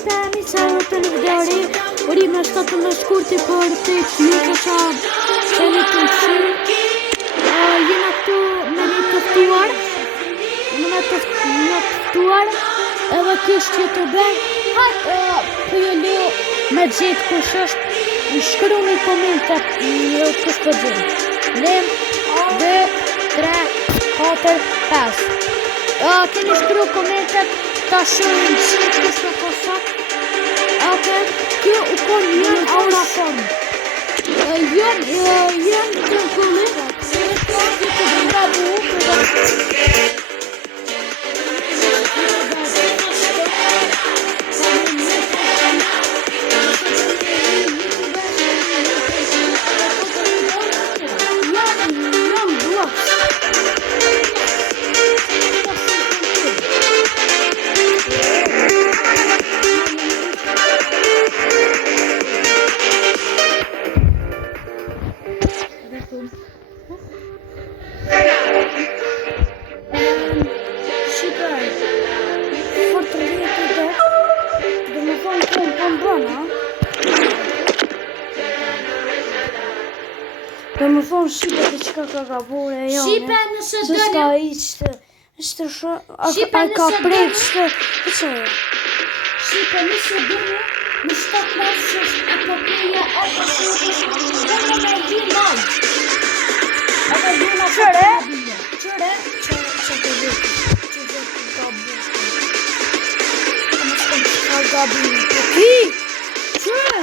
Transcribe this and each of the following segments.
Shqipe, mi qërë të në vderi, urime është të më shkurti për të një kësa që një të qërë. Jena këtu me një tëftuar, edhe kështë që të bërë, për ju lu me gjithë kush është, shkru një komentet një kështë të gjithë. 1, 2, 3, 4, 5. Keni shkru komentet, ta shumë që kështë të kosat. Kjo u konë njën aura formë. Jën të këllë, se të bënda bu, do më thonë Shqipe të qka ka gabore e jone. Shqipe nëse dëni. Se s'ka ishte a ka prek shte. E që e? Shqipe nëse dëni, në 7 klasës epopeja e përshqipës, dëni me di malë. Edhe dëna Qëre? Qëre? Që të vëtë. Që vëtë gabore. Më shkëm që ka gabore. Ki? Qëre?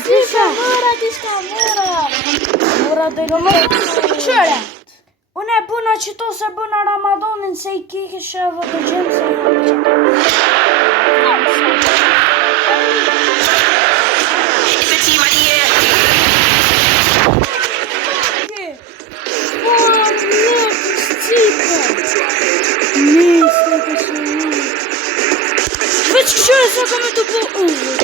Ti shka mëra. Mëra dhe në qëre. Unë e bëna qëto se bëna Ramadonin se i kikishe vë të gjenë se Veç këshore se ka me të po ullë.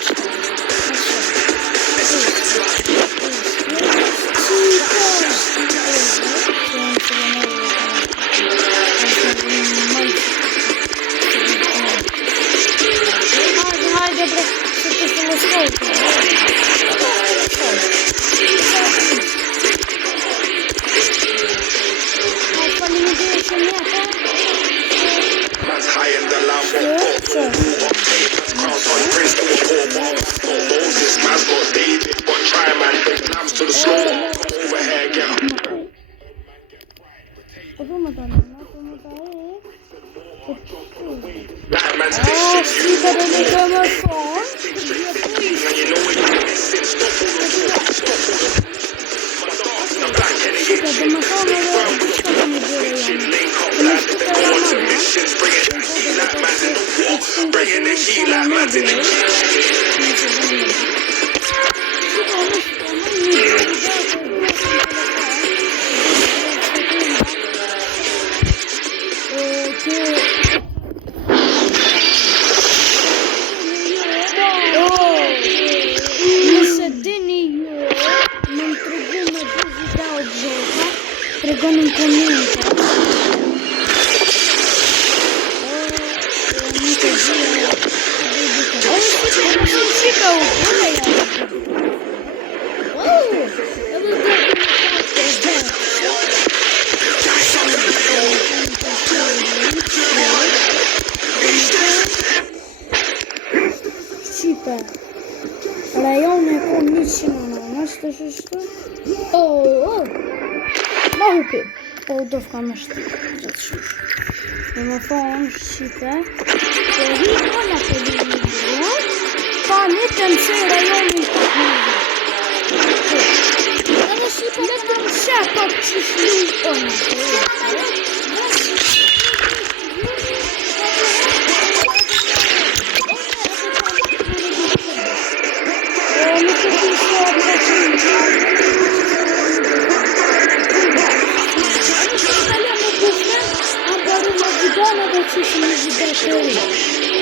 Hajde bre, se të filosofë. Hajde pa një më dhe që një ata. Bringing the heat like man's in the Nëse dini ju, më në tregu me 2 video gjota, tregonin komente. Shqipe, rajone e ko 100 në është shështë? Ma hupi. Do fka më shtë. Dhe më thonë Shqipe, të hi kona të një një pa një të nëse rajonin të një një. Edhe Shqipe në të më shepa që shlu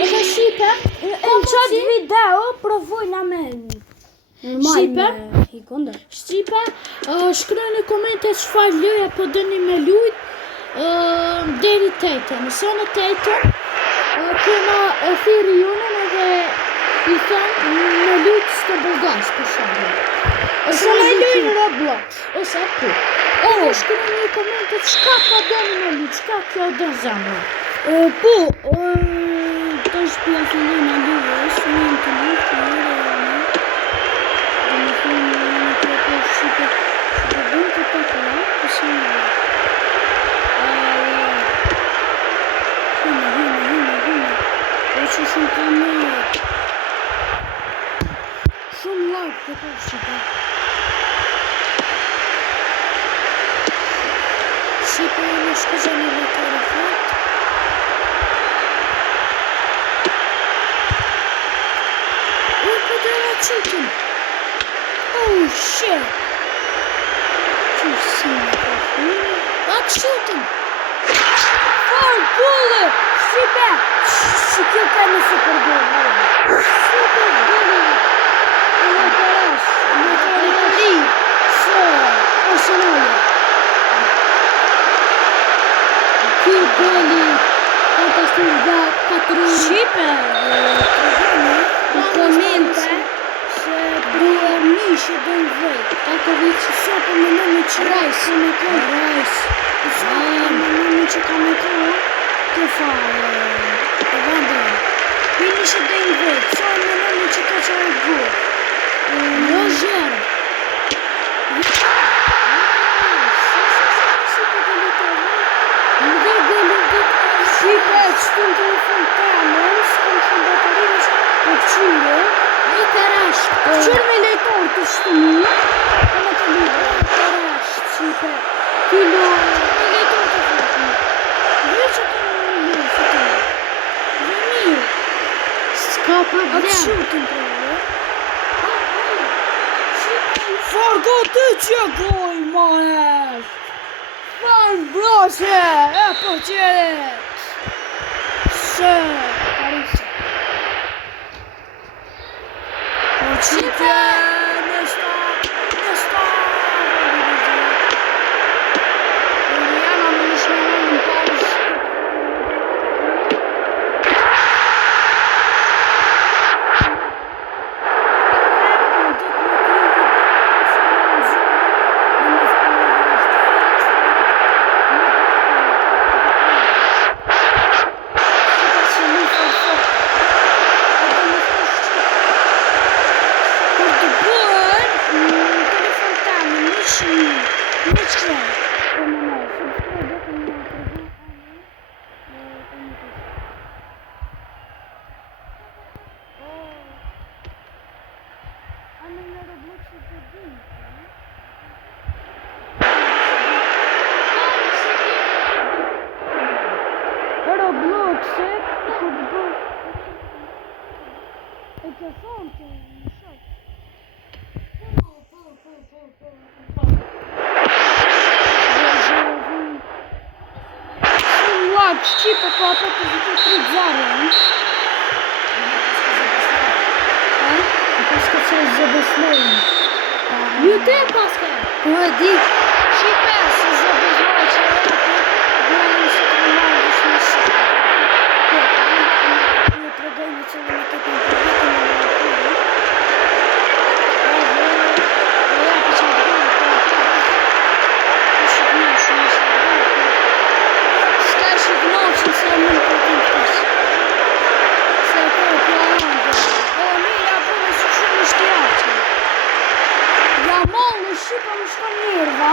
Edhe Shqipe, në qatë video provojna me Shqipe, Shqipe, shkryni komente çfarë loja po dëni me lujt deri 8. Mësoni 8. kena e thiri jonën edhe i thënë në lutë së bëgash për shumë. Ose me lujnë Roblox. Ose apo. Edhe shkruani në komentet çka ka doni në lutë, çka kjo do zemra. Po, të shpia fillon në lujës, në të lutë, në më thunë në të po shqipe bënë të të të la, pësë në lujë. Hime. E që shumë kamerë. Shumë lartë të po shqipe. Shqipe e në shkëzë në lëtore fort. Shooting. Oh shit. That's shooting. Oh, bullet. Super. Super kind of super bullet. Super bullet. Oh my gosh. So, personal. Good bullet. Fantastic. Super. Commenta. Duhe mishë do në vejt. Ako vëqë sopë me nëmë që rajsë. Me kërë rajsë. Sopë me nëmë që ka me kërë. Të farë. Të vendërë. Pini që do në vejt. Sopë me nëmë që ka që rajtë gurë. Jo zhërë. Në dhe gëllë dhe shqipe që të në telefon të amën. S'kam shumë baterijës për qyre. I karash, qërë me lejtor të shtumu, e me të lujë, karash, qipe, kilo, me lejtor të shtumu. Dhe që të në lujë, që të në. Dhe mirë. S'ka problem. Atë shutin të lujë. Fargo të që goj, manesh. Fan broshe, e po qëret. Shë, parisë. Chica, nesta. Oriana më në shmenon në pauzë. Shqipe po ato të vitu 3 zarën. A paska që e zëbëslojnë. Ju te paska? Po e di. Shqipe se zëbëslojnë që e atë dojnë që të marrë dëshë në shqipe. Po, ju të regojnë që në të të në të vitu në në të Shqipa më shka mirë, va?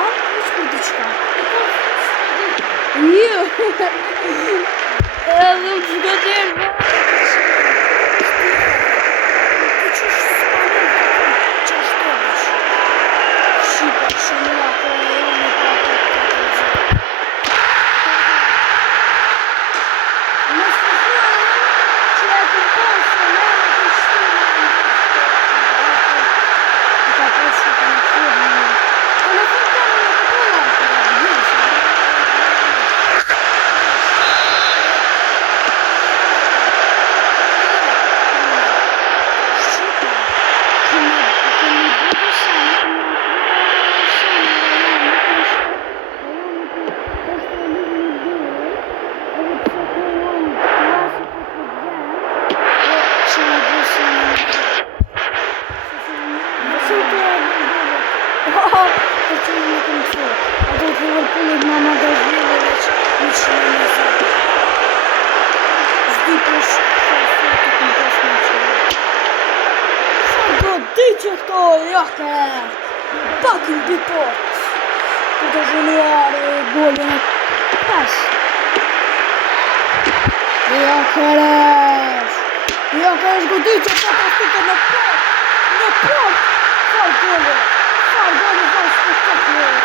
që në bësë Nëse të e të që në këmë të ato të Liverpoolit mama do zhjeve veç në që në në zhjeve. Zdi për shkëtë të këmë të shmë që. Sa do di që këto jake bakin bipot. Për të zhënuar golën e pas. Jokeres godi që të të stike në port. Në port. Far gole, far spektakular.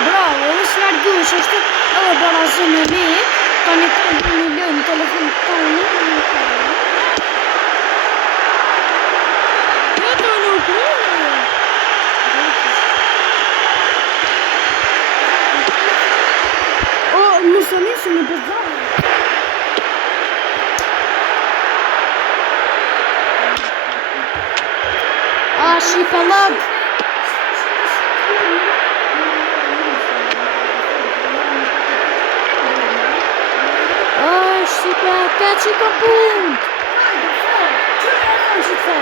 Bravo, është largush, është edhe barazën e me, ka një të milion telefon të një. Jeto nuk O, mësë njësë në bëzarë. A, Shqipe lag Shqipe, ka që ka punt Shqipe,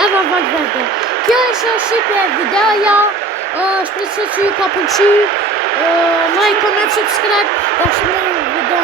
Eva Vardverde. Kjo është Shqipe videoja. Shpresoj që ju ka pëlqyer. Like, comment, subscribe. Është një video